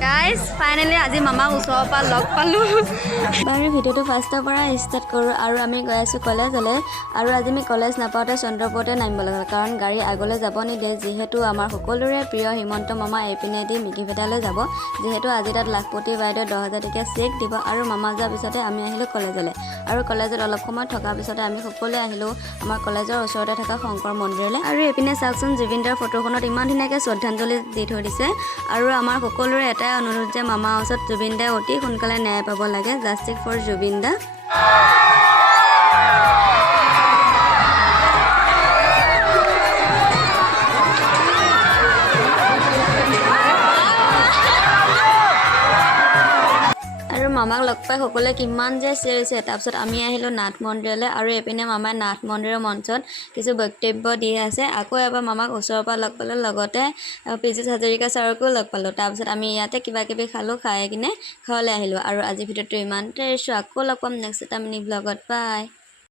Guys finally আজি মামাক ওচৰৰ পৰা লগ পালোঁ। বাৰু ভিডিঅ'টো ফাৰ্ষ্টৰ পৰা ষ্টাৰ্ট কৰোঁ আৰু আমি গৈ আছোঁ কলেজলৈ। আৰু আজি আমি কলেজ নাপাওঁতে চন্দ্ৰপুৰতে নামিব লগা কাৰণ গাড়ী আগলৈ যাব নিদিয়ে, যিহেতু আমাৰ সকলোৰে প্ৰিয় হিমন্ত মামা এইপিনেদি মিকিভেটালৈ যাব। যিহেতু আজি তাত লাখপতি বাইদেউ 10,000 টকীয়া চেক দিব আৰু মামা যোৱাৰ পিছতে আমি আহিলোঁ কলেজলৈ। আৰু কলেজত অলপ সময় থকাৰ পিছতে আমি সকলোৱে আহিলোঁ আমাৰ কলেজৰ ওচৰতে থকা শংকৰ মন্দিৰলৈ। আৰু এইপিনে চাওকচোন জুবিনদাৰ ফটোখনত ইমান ধুনীয়াকৈ শ্ৰদ্ধাঞ্জলি দি থৈ দিছে। আৰু আমাৰ সকলোৰে এটাই অনুৰোধ যে মামাৰ ওচৰত জুবিন দাই অতি সোনকালে ন্যায় পাব লাগে। জাষ্টিছ ফৰ জুবিন দা। আৰু মামাক লগ পাই সকলোৱে কিমান যে চিঞৰিছে। তাৰপিছত আমি আহিলোঁ নাথ মন্দিৰলৈ আৰু এইপিনে মামাই নাথ মন্দিৰৰ মঞ্চত কিছু বক্তব্য দি আছে। আকৌ এবাৰ মামাক ওচৰৰ পৰা লগ পালোঁ, লগতে পীযুষ হাজৰিকা ছাৰকো লগ পালোঁ। তাৰপিছত আমি ইয়াতে কিবা কিবি খালোঁ, খাই কিনে ঘৰলৈ আহিলোঁ। আৰু আজি ভিডিঅ'টো ইমানতে এৰিছোঁ, আকৌ লগ পাম নেক্সট এটা মিনি ব্লগত। বাই।